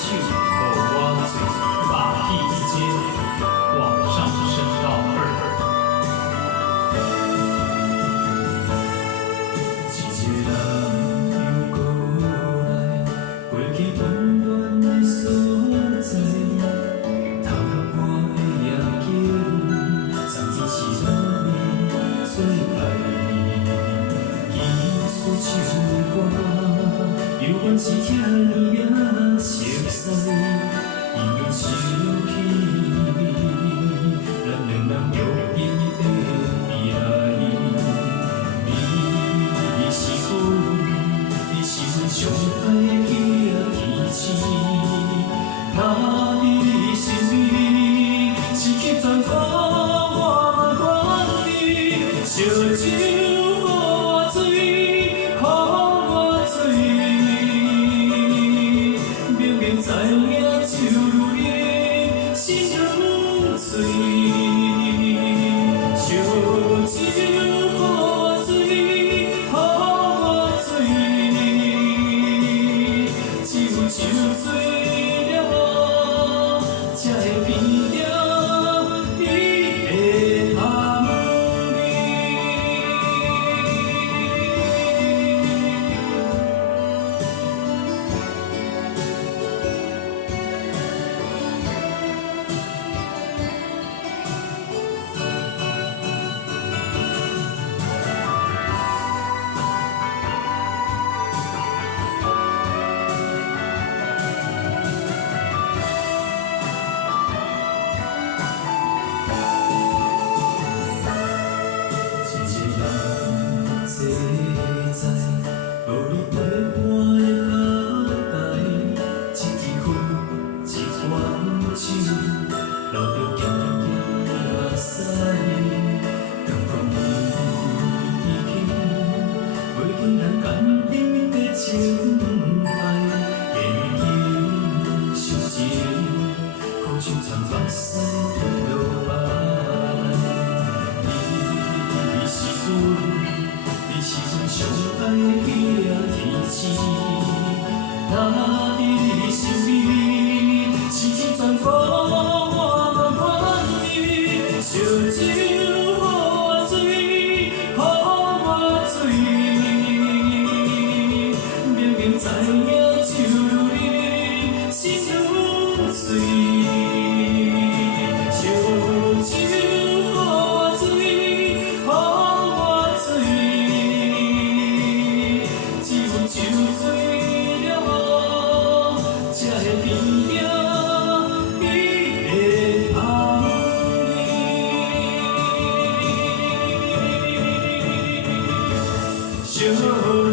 手和我嘴把地一接，往上升到2。一个人又过来，过去温暖的所在，透我的眼睛，曾经是咱的最爱。伊所唱的歌，犹原是听你熟悉，因为想起咱两人约定的未来。你是阮上爱的天使，若你心里失去全部，我嘛愿意烧酒。知影就如你心如水，烧酒予我醉，予我醉，只有酒醉了我，才会变了你的香味。坐在无你陪伴的脚台，一支烟，一罐酒，流着咸咸的目屎。感觉已经袂记咱甘甜的情怀，夜夜想情，苦酒全放肆落来。你是阮上爱的天使，若你心里失去全部，我嘛愿意烧酒予我醉，予我醉。明明知影就如你心如水，烧酒。酒醉了我，才会变了你的香味。